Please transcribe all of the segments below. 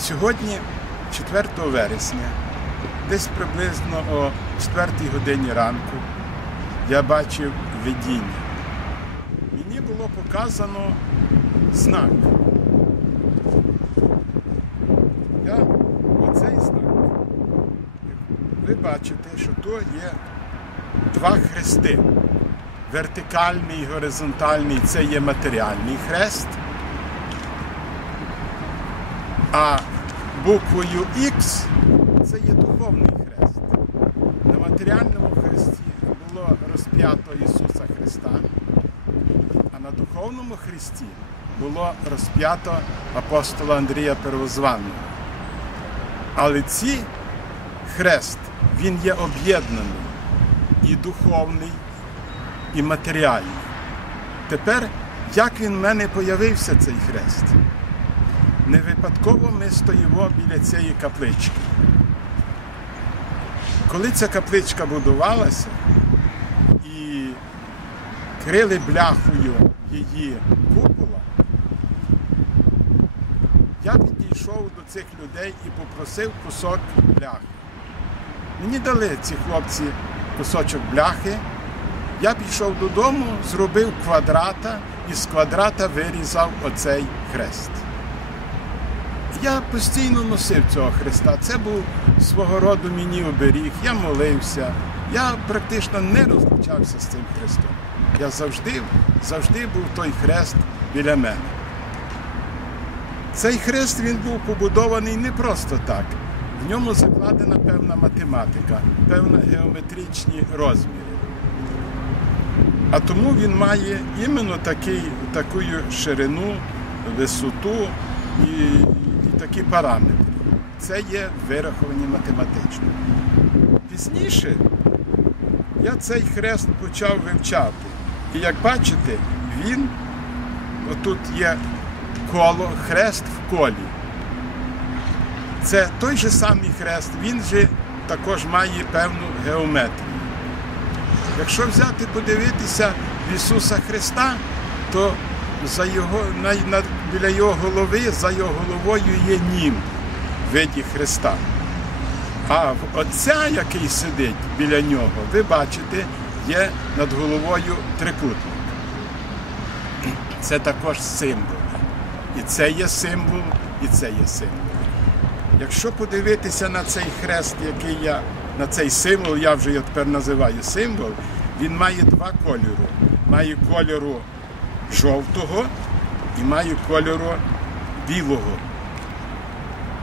Сьогодні, 4 вересня, десь приблизно о 4 годині ранку, я бачив видіння. Мені було показано знак. Я оцей знак. Ви бачите, що то є два хрести. Вертикальний і горизонтальний це є матеріальний хрест. А буквою Х це є духовний хрест. На матеріальному хресті було розп'ято Ісуса Христа, а на духовному хресті було розп'ято апостола Андрія Первозваного. Але ці хрест, він є об'єднаний і духовний, і матеріальний. Тепер, як він в мене появився, цей хрест? Не випадково ми стоїмо біля цієї каплички. Коли ця капличка будувалася і крили бляхою її купола, я підійшов до цих людей і попросив кусок бляхи. Мені дали ці хлопці кусочок бляхи. Я пішов додому, зробив квадрата і з квадрата вирізав оцей хрест. Я постійно носив цього хреста. Це був свого роду мені оберіг. Я молився. Я практично не розлучався з цим хрестом. Я завжди, завжди був той хрест біля мене. Цей хрест він був побудований не просто так. В ньому закладена певна математика, певні геометричні розміри. А тому він має іменно такий, таку ширину, висоту і такі параметри. Це є вираховані математично. Пізніше я цей хрест почав вивчати. І як бачите, він отут є коло, хрест в колі. Це той же самий хрест, він же також має певну геометрію. Якщо взяти подивитися в Ісуса Христа, то за його, на, на, біля Його голови, за його головою є нім в виді Христа. А Отця, який сидить біля нього, ви бачите, є над головою трикутник. Це також символ. І це є символ, і це є символ. Якщо подивитися на цей хрест, який я, на цей символ, я вже його тепер називаю символ, він має два кольори. Має кольору жовтого і має кольору білого.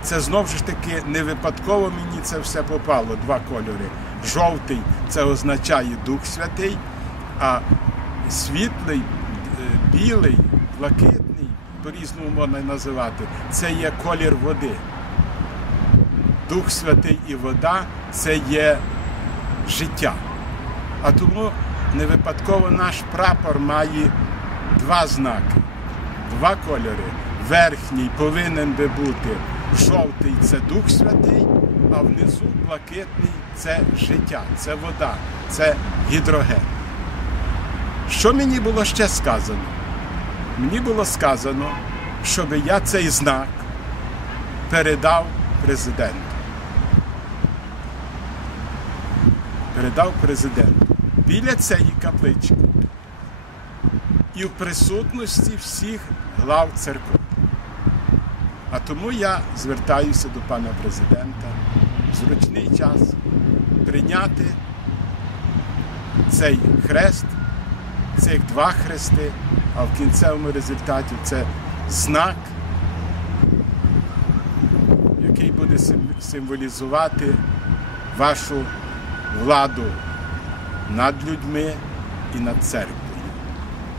Це знову ж таки не випадково мені це все попало, два кольори. Жовтий це означає Дух Святий, а світлий, білий, блакитний, по-різному можна називати, це є колір води. Дух Святий і вода це є життя. А тому не випадково наш прапор має два знаки, два кольори. Верхній повинен би бути жовтий це Дух Святий, а внизу блакитний це життя, це вода, це гідроген. Що мені було ще сказано? Мені було сказано, щоб я цей знак передав президенту. Передав президенту біля цієї каплички і в присутності всіх глав церкви. А тому я звертаюся до пана президента в зручний час прийняти цей хрест, цих два хрести, а в кінцевому результаті це знак, який буде символізувати вашу владу над людьми і над церквою,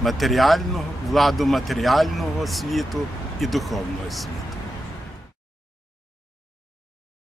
матеріального, владу матеріального світу і духовного світу.